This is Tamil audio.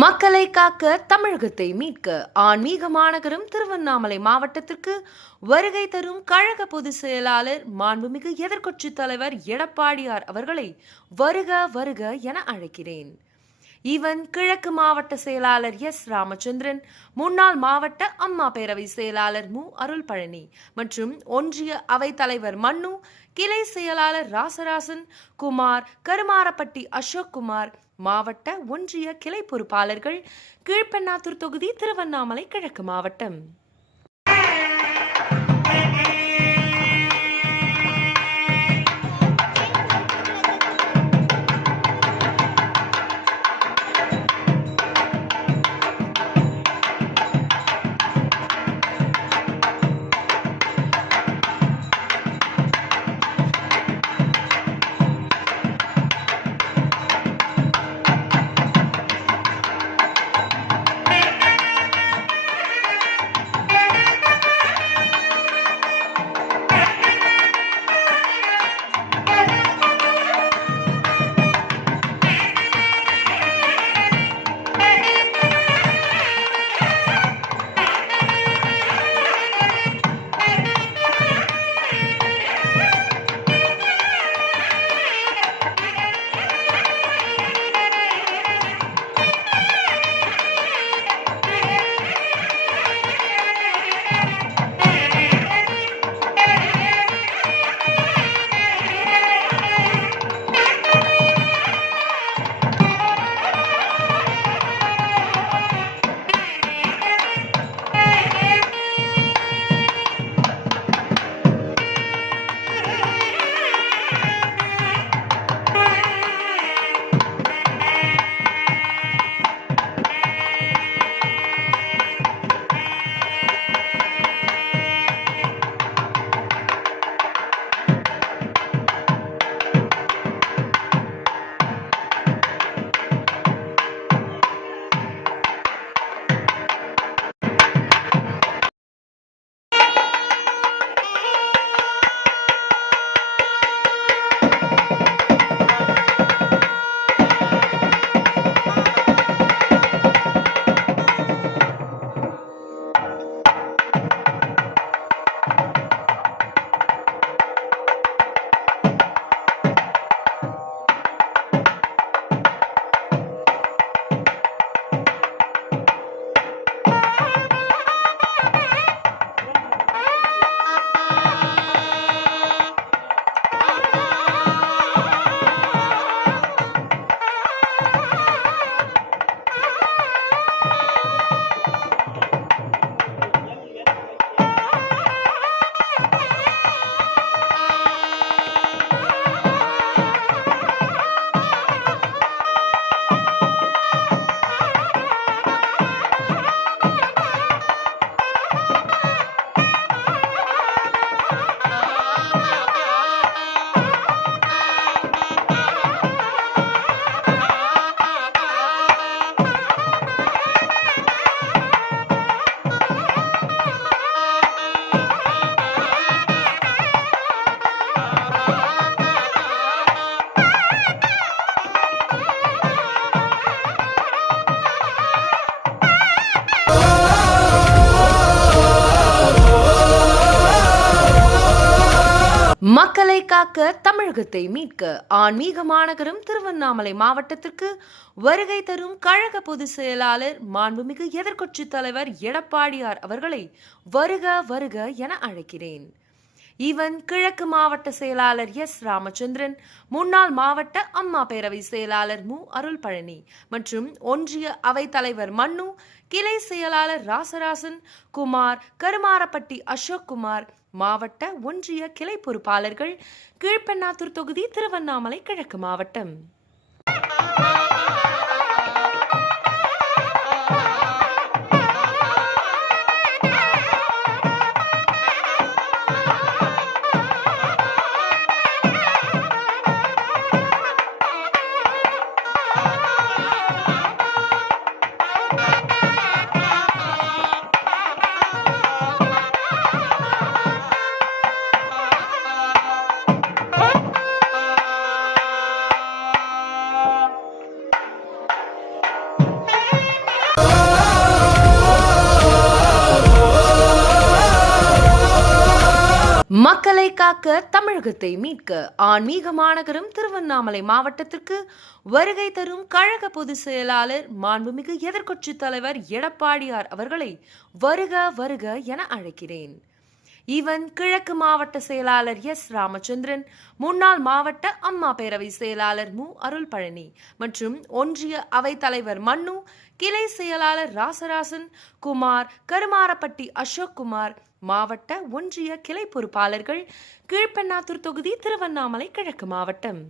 மக்களை காக்க தமிழகத்தை மீட்க ஆன்மீக மாநகரம் திருவண்ணாமலை மாவட்டத்திற்கு வருகை தரும் கழக பொதுச் செயலாளர் மாண்புமிகு எதிர்க்கட்சித் தலைவர் எடப்பாடியார் அவர்களை வருக வருக என அழைக்கிறேன். இவன் கிழக்கு மாவட்ட செயலாளர் எஸ் ராமச்சந்திரன், முன்னாள் மாவட்ட அம்மா பேரவை செயலாளர் மு அருள்பழனி மற்றும் ஒன்றிய அவைத் தலைவர் மன்னு, கிளை செயலாளர் ராசராசன் குமார், கருமாரப்பட்டி அசோக் குமார், மாவட்ட ஒன்றிய கிளை பொறுப்பாளர்கள், கீழ்பெண்ணாத்தூர் தொகுதி, திருவண்ணாமலை கிழக்கு மாவட்டம். மக்களை காக்க தமிழகத்தை மீட்க ஆன்மீக மாநகரம் திருவண்ணாமலை மாவட்டத்திற்கு வருகை தரும் கழக பொதுச் செயலாளர் மாண்புமிகு எதிர்க்கட்சித் தலைவர் எடப்பாடியார் அவர்களை வருக வருக என அழைக்கிறேன். இவன் கிழக்கு மாவட்ட செயலாளர் எஸ் ராமச்சந்திரன், முன்னாள் மாவட்ட அம்மா பேரவை செயலாளர் மு அருள்பழனி மற்றும் ஒன்றிய அவைத் தலைவர் மன்னு, கிளை செயலாளர் ராசராசன் குமார், கருமாரப்பட்டி அசோக் குமார், மாவட்ட ஒன்றிய கிளை பொறுப்பாளர்கள், கீழ்பெண்ணாத்தூர் தொகுதி, திருவண்ணாமலை கிழக்கு மாவட்டம். மக்களை காக்க தமிழகத்தை மீட்க ஆன்மீக மாநகரம் திருவண்ணாமலை மாவட்டத்திற்கு வருகை தரும் கழக பொதுச் செயலாளர் மாண்புமிகு எதிர்க்கட்சித் தலைவர் எடப்பாடியார் அவர்களை வருக வருக என அழைக்கிறேன். இவன் கிழக்கு மாவட்ட செயலாளர் எஸ் ராமச்சந்திரன், முன்னாள் மாவட்ட அம்மா பேரவை செயலாளர் மு அருள்பழனி மற்றும் ஒன்றிய அவைத் தலைவர் மன்னு, கிளை செயலாளர் ராசராசன் குமார், கருமாரப்பட்டி அசோக் குமார், மாவட்ட ஒன்றிய கிளை பொறுப்பாளர்கள், கீழ்பெண்ணாத்தூர் தொகுதி, திருவண்ணாமலை கிழக்கு மாவட்டம்.